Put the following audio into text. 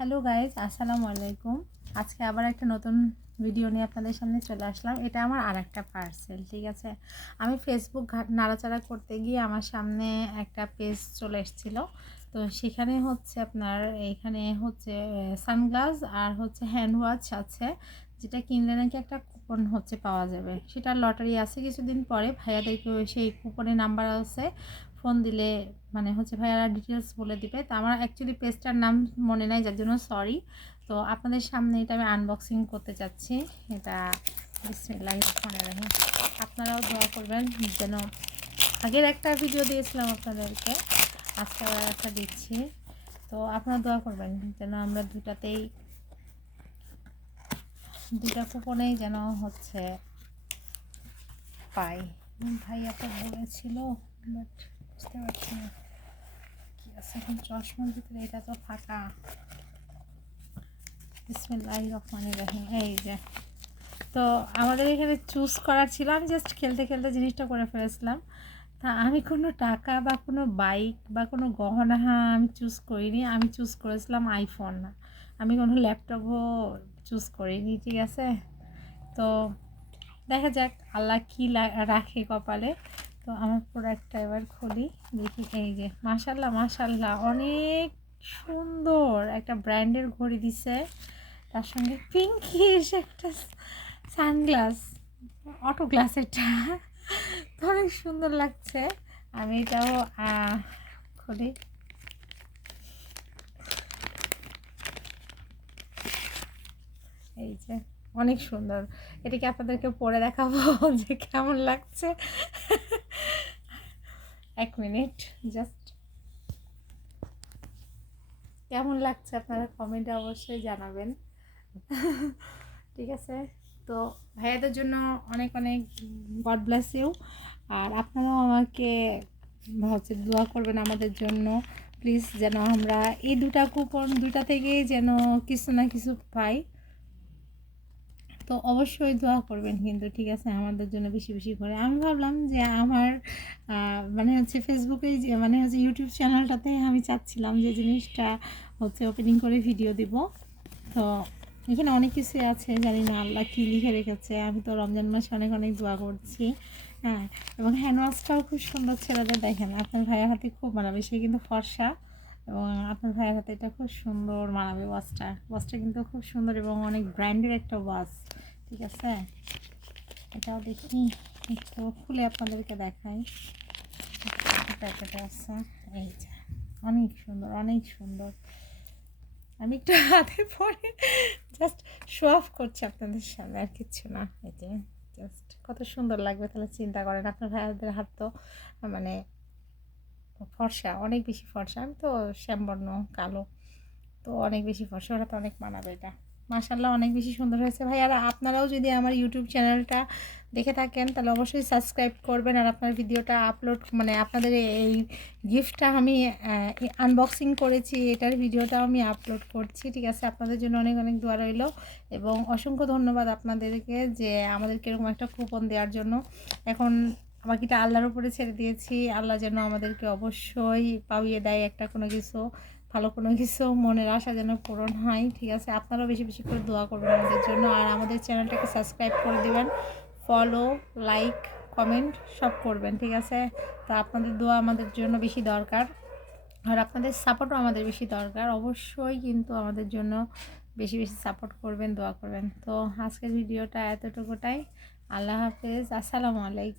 Hello guys, আসসালামু আলাইকুম। আজকে আবার একটা নতুন ভিডিও নিয়ে আপনাদের সামনে চলে আসলাম। এটা আমার আরেকটা পার্সেল, ঠিক আছে। আমি ফেসবুক নাড়াচাড়া করতে গিয়ে আমার সামনে একটা পেজ চলে এসেছিলো। তো সেখানে হচ্ছে আপনার এখানে হচ্ছে সানগ্লাস আর হচ্ছে হ্যান্ড ওয়াচ আছে, যেটা কিনলে নাকি একটা কুপন হচ্ছে পাওয়া যাবে। সেটার লটারি আছে কিছুদিন পরে। ভাইয়াদেরকে সেই কুপনের নাম্বার আছে, ফোন দিলে মানে হচ্ছে ভাইয়ারা ডিটেলস বলে দিবে। তো আমার অ্যাকচুয়ালি পেজটার নাম মনে নাই, যার জন্য সরি। তো আপনাদের সামনে এটা আমি আনবক্সিং করতে চাচ্ছি। এটা বিসমিল্লাহির রহমানির রহিম। আপনারাও দোয়া করবেন যেন, আগের একটা ভিডিও দিয়েছিলাম আপনাদেরকে, আজকে আবার একটা দিচ্ছি। তো আপনারা দোয়া করবেন যেন আমরা দুটা কুপনেই যেন হচ্ছে পাই। ভাইয়া তো বলেছিল, বাট বুঝতে পারছি না কি আছে। এখন চশমার ভিতরে এটা তো ফাঁকা। বিসমিল্লাহির রহমানির রহিম। এই যে, তো আমাদের এখানে চুজ করার ছিল, আমি জাস্ট খেলতে খেলতে জিনিসটা করে ফেলেছিলাম। তা আমি কোনো টাকা বা কোনো বাইক বা কোনো গহনা আমি চুজ করিনি। আমি চুজ করেছিলাম আইফোন, আমি কোনো ল্যাপটপও চুজ করিনি, ঠিক আছে। তো দেখা যাক আল্লাহ কী রাখে কপালে। তো আমার প্রোডাক্টটা এবার খুলি, দেখি। এই যে মাশাল্লাহ মাশাল্লাহ, অনেক সুন্দর একটা ব্র্যান্ডের ঘড়ি দিছে, তার সঙ্গে পিঙ্কিশ একটা সানগ্লাস, অটো গ্লাস। এটা তো অনেক সুন্দর লাগছে। আমি এটাও খুলি। এই যে অনেক সুন্দর। এটাকে আপনাদেরকে পরে দেখাবো যে কেমন লাগছে। এক মিনিট, জাস্ট কেমন লাগছে আপনারা কমেন্টে অবশ্যই জানাবেন। ঠিক আছে। তো ভাইয়াদের জন্য অনেক অনেক গড ব্লেস ইউ। আর আপনারাও আমাকে হচ্ছে দোয়া করবেন আমাদের জন্য প্লিজ, যেন আমরা এই দুটা থেকেই যেন কিছু না কিছু পাই। তো অবশ্যই দোয়া করবেন কিন্তু, ঠিক আছে, আমাদের জন্য বেশি বেশি করে। আমি ভাবলাম যে আমার মানে হচ্ছে ফেসবুকে যে মানে হচ্ছে ইউটিউব চ্যানেলটাতে আমি চাচ্ছিলাম যে জিনিসটা হচ্ছে ওপেনিং করে ভিডিও দিব। তো এখানে অনেক কিছুই আছে, জানি না আল্লাহ কী লিখে রেখেছে। আমি তো রমজান মাসে অনেক অনেক দোয়া করছি। হ্যাঁ, এবং হ্যান্ড ওয়াশটাও খুব সুন্দর। ছেলেদের দেখেন, আপনার ভাইয়ের হাতে খুব মানাবে, সে কিন্তু ফর্সা, এবং আপনার ভাইয়ের হাতে এটা খুব সুন্দর মানাবে। ওয়াচটা কিন্তু খুব সুন্দর এবং অনেক ব্র্যান্ডের একটা ওয়াচ, ঠিক আছে। এটাও দেখি, একটু খুলে আপনাদেরকে দেখাই। প্যাকেটে আছে, এই যে অনেক সুন্দর অনেক সুন্দর। আমি একটু হাতে পরে জাস্ট শো অফ করছি আপনাদের সামনে, আর কিচ্ছু না। এই যে জাস্ট কত সুন্দর লাগবে তাহলে চিন্তা করেন। আপনার ভাইয়াদের হাত তো মানে ফর্সা, অনেক বেশি ফর্সা। আমি তো শ্যামবর্ণ কালো, তো অনেক বেশি ফর্সা, ওরা তো অনেক মানাবে এটা। মাশাল্লাহ, অনেক বেশি সুন্দর হয়েছে। ভাইয়ারা আপনারাও যদি আমার ইউটিউব চ্যানেলটা দেখে থাকেন তাহলে অবশ্যই সাবস্ক্রাইব করবেন। আর আপনার ভিডিওটা আপলোড মানে আপনাদের এই গিফটটা আমি আনবক্সিং করেছি, এটার ভিডিওটাও আমি আপলোড করছি, ঠিক আছে। আপনাদের জন্য অনেক অনেক দোয়া রইল এবং অসংখ্য ধন্যবাদ আপনাদেরকে যে আমাদেরকে এরকম একটা কুপন দেওয়ার জন্য। এখন বাকিটা আল্লাহর উপরে ছেড়ে দিয়েছি। আল্লাহ যেন আমাদেরকে অবশ্যই পাইয়ে দেয় একটা কোনো কিছু, ভালো কোনো কিছু, মনের আশা যেন পূরণ হয়, ঠিক আছে। আপনারাও বেশি বেশি করে দোয়া করবেন আমাদের জন্য। আর আমাদের চ্যানেলটাকে সাবস্ক্রাইব করে দেবেন, ফলো, লাইক, কমেন্ট সব করবেন, ঠিক আছে। তো আপনাদের দোয়া আমাদের জন্য বেশি দরকার, আর আপনাদের সাপোর্টও আমাদের বেশি দরকার। অবশ্যই কিন্তু আমাদের জন্য বেশি বেশি সাপোর্ট করবেন, দোয়া করবেন। তো আজকের ভিডিওটা এতটুকুটাই। আল্লাহ হাফেজ, আসসালামু আলাইকুম।